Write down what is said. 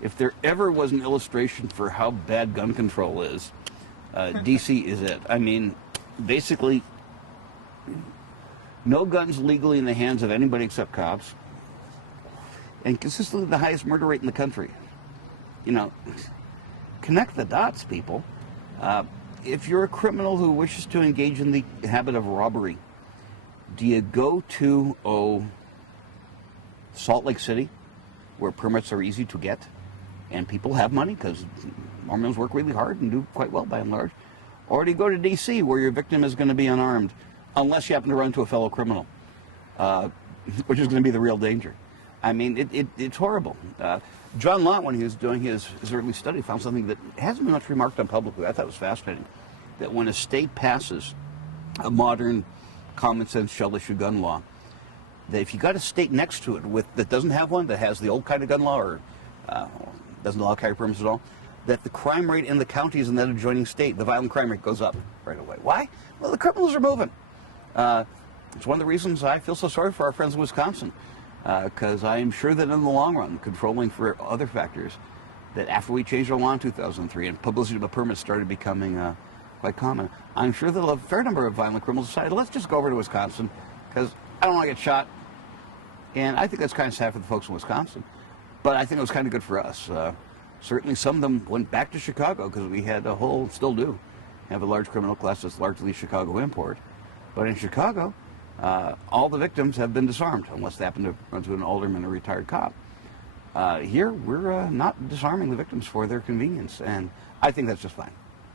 If there ever was an illustration for how bad gun control is, D.C. is it. I mean, basically, no guns legally in the hands of anybody except cops, and consistently the highest murder rate in the country. You know, connect the dots, people. If you're a criminal who wishes to engage in the habit of robbery, do you go to Salt Lake City, where permits are easy to get, and people have money because Mormons work really hard and do quite well by and large, or do you go to D.C., where your victim is going to be unarmed, unless you happen to run into a fellow criminal, which is going to be the real danger? I mean, it's horrible. John Lott, when he was doing his early study, found something that hasn't been much remarked on publicly. I thought it was fascinating, that when a state passes a modern, common-sense, shell-issue gun law, that if you got a state next to it that doesn't have one, that has the old kind of gun law, or doesn't allow carry permits at all, that the crime rate in the counties in that adjoining state, the violent crime rate, goes up right away. Why? Well, the criminals are moving. It's one of the reasons I feel so sorry for our friends in Wisconsin, because I am sure that in the long run, controlling for other factors, that after we changed our law in 2003 and publicity of permits started becoming quite common, I'm sure that a fair number of violent criminals decided, let's just go over to Wisconsin, because I don't want to get shot. And I think that's kind of sad for the folks in Wisconsin, but I think it was kind of good for us. Certainly some of them went back to Chicago, because we had still do, have a large criminal class that's largely Chicago import. But in Chicago, all the victims have been disarmed, unless they happen to run to an alderman or retired cop. Here, we're not disarming the victims for their convenience, and I think that's just fine.